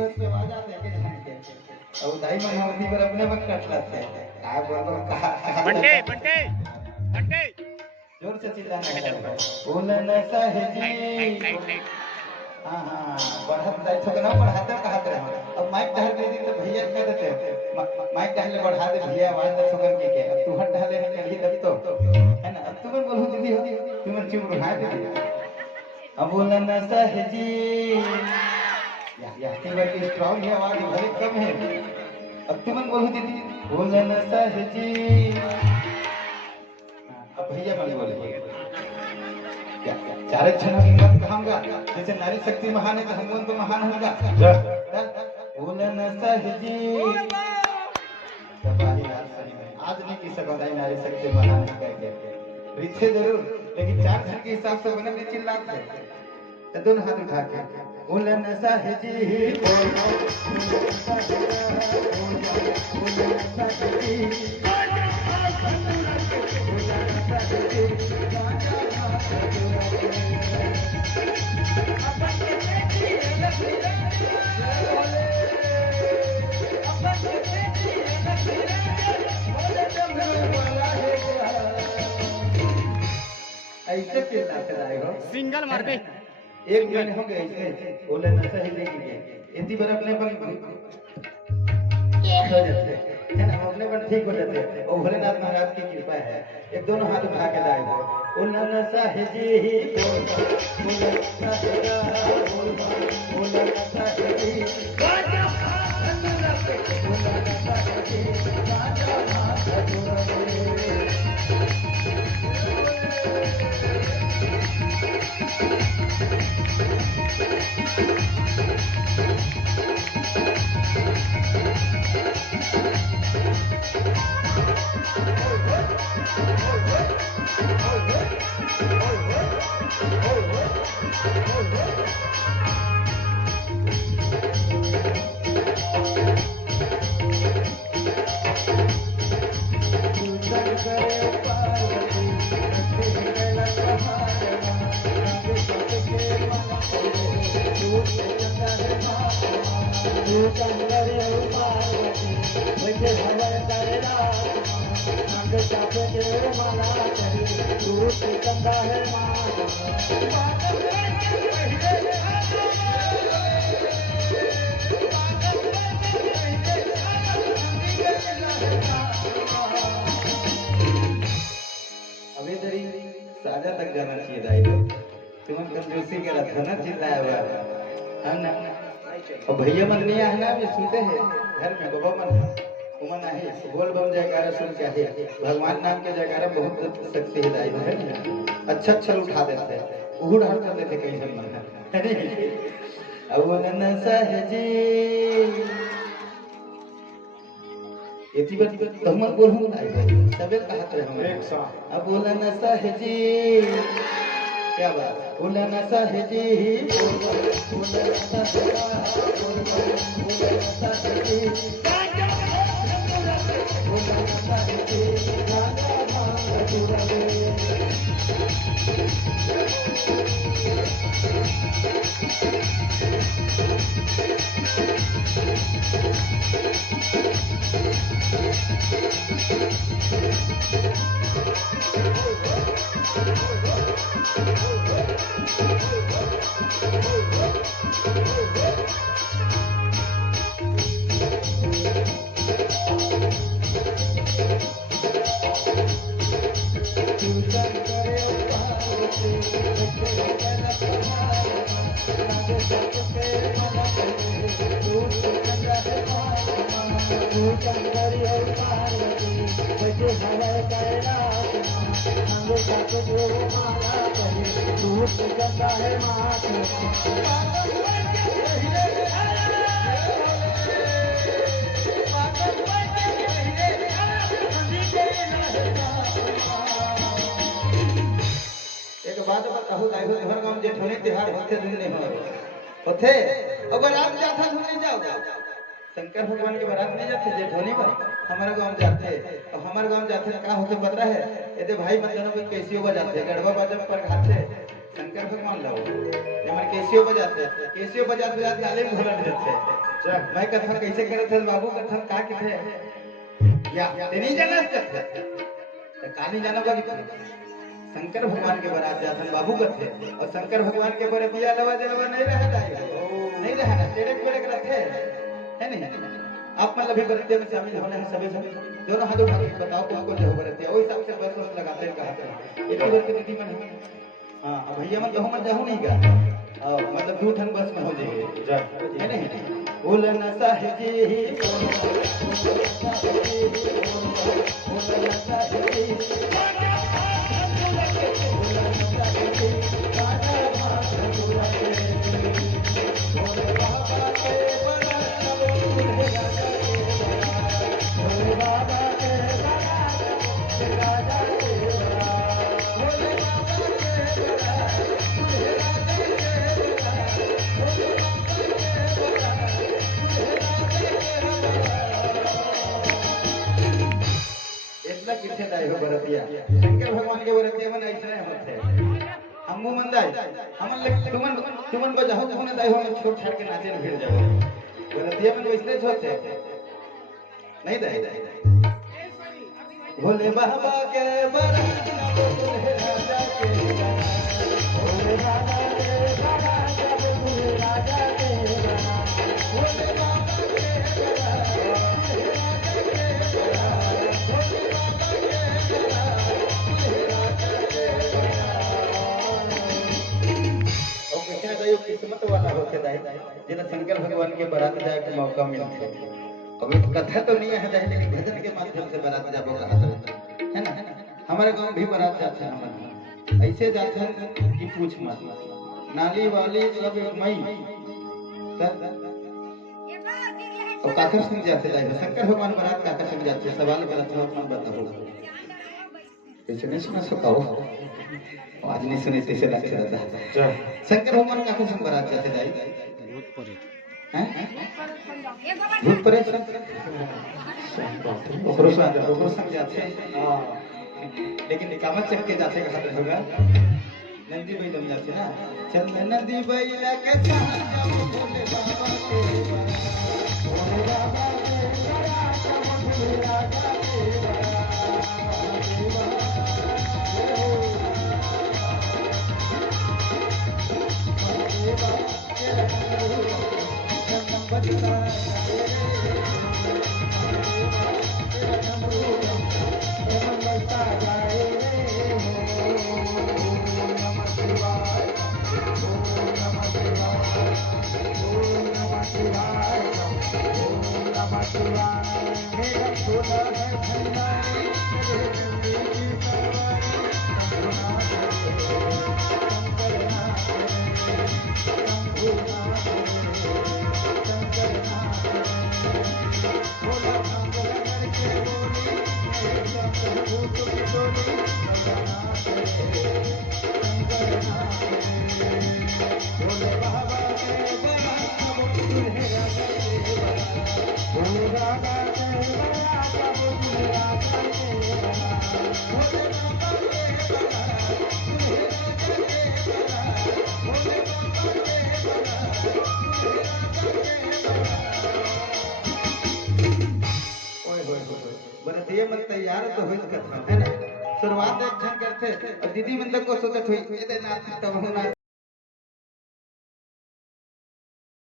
बस के आवाज आते हैं के ढंग के और दाई मन होती पर अपने मन कट लाते हैं काय बोल कहा बंटे बंटे बंटे जोर से चिल्लाना है बोलन सहजी हां हां बढ़त दाई तो ना बढ़ाते कहते हैं अब माइक ढाल दे दी तो भैया कह देते हैं माइक ढाल ले बढ़ा दे भैया आवाज ना सुगन के अब तू हट ढाले है कहीं तब तो है ना अब तू मन बोलू दीदी हो तू मन चुप रहा दीदी अब बोलन सहजी या की बात स्ट्रांग है आवाज भले कम है अब तुम बोलो दीदी बोलन सहजी अब भैया मन बोले क्या चार क्षणों की बात कहूंगा जैसे नारी शक्ति महान है तो हम तो महान होगा बोलन सहजी आज नहीं की सकता नारी शक्ति महान करके पीछे जरूर लेकिन चार क्षण के हिसाब से बने चिल्लाते हैं दोनों हाथ उठा के बोलन सहजी ऐसे चिल्लाते रहे हो सिंगल मार दे एक महीने हो गए इसमें बोले नशा ही देंगे इतनी बार अपने पर हो जाते है ना अपने पर ठीक हो जाते हैं और भोलेनाथ महाराज की कृपा है एक दोनों हाथ उठा के लाए बोले नशा ही जी बोले नशा अभी तरी साजा तक जाना चाहिए दाई तुम कंजूसी के रखना चिल्लाया हुआ है ना और भैया मन नहीं है ना भी सुनते हैं घर में बाबा मन उमन है बोल बम जयकारा सुन के है भगवान नाम के जयकारा बहुत शक्ति है दाई है अच्छा अच्छा उठा देते हैं उड़ हड़ कर लेते कई जन मन है अब न सहजी इतनी बार तुम बोलूं सबे कहते हैं हम एक साथ अब बोलन सहजी क्या बात बोलन सहजी बोलन जेठोनी तिहाड़ होते धुलने होते अगर आप जाता धुलने जाओ शंकर भगवान के बारात नहीं जाते जेठोनी पर हमारे गांव जाते और हमारे गांव जाते क्या होते पता है ये भाई बंधनों में कैसियो बजाते गढ़वा बाजब पर खाते शंकर भगवान लाओ हमारे कैसियो बजाते ताले में घोलन जाते मैं कथा कैसे करे थे बाबू कथा का के थे या तेरी जाना कथा तो काली जाना बाबू शंकर भगवान के बारात जाथन बाबू कथे और शंकर भगवान के बरतिया लवा जलवा नहीं रह जाए नहीं रहा तेरे को रखे है नहीं आप मतलब भी बरतिया में शामिल होने हैं सभी दोनों हाथ उठा के बताओ कौन जो बरतिया वही हिसाब से बस लगाते हैं कहा एक बार के दीदी मन हां अब भैया मत कहूं मत जाऊं नहीं का और मतलब दो ठन बस में हो जाए है नहीं बोल न साहजी बरतिया शंकर भगवान के बरतिया में ऐसे होते हमू मन दाई हमन तुमन बजाओ तुमन दाई हम छोट छाड़ के नाचे में भिड़ जाओ बरतिया में वैसे होते नहीं दाई भोले बाबा के बरत भोले राजा के भोले बाबा के बरत भोले राजा के भोले बाबा किस्मत वाला होके दाई जिन्हें शंकर भगवान के बारात जाए के मौका मिलते अब एक कथा तो नहीं है लेकिन भजन के माध्यम से बारात जाबो कहा है ना हमारे गांव भी बारात जाते हैं हमारे ऐसे जाते हैं कि पूछ मत नाली वाली सब मई और काकर संग जाते दाई शंकर भगवान बारात काकर संग जाते सवाल गलत हो अपन बताओ ऐसे नहीं सुना सकाओ आज नहीं सुनी तेरे लक्ष्य रहता शंकर भगवान काफी संग बारात जाते दाई भूत प्रेत ओकरो संग जाते लेकिन कामत चक के जाते खातिर होगा नंदी बैलम जाते ना चल नंदी बैला के साथ जाओ भोले बाबा के भोले बाबा के भोले राजा के बरतिये मन तैयार तो होइस कथा है ना शुरुआत एक जन करते और दीदी मन तक को सोचत होई ए ना तब होना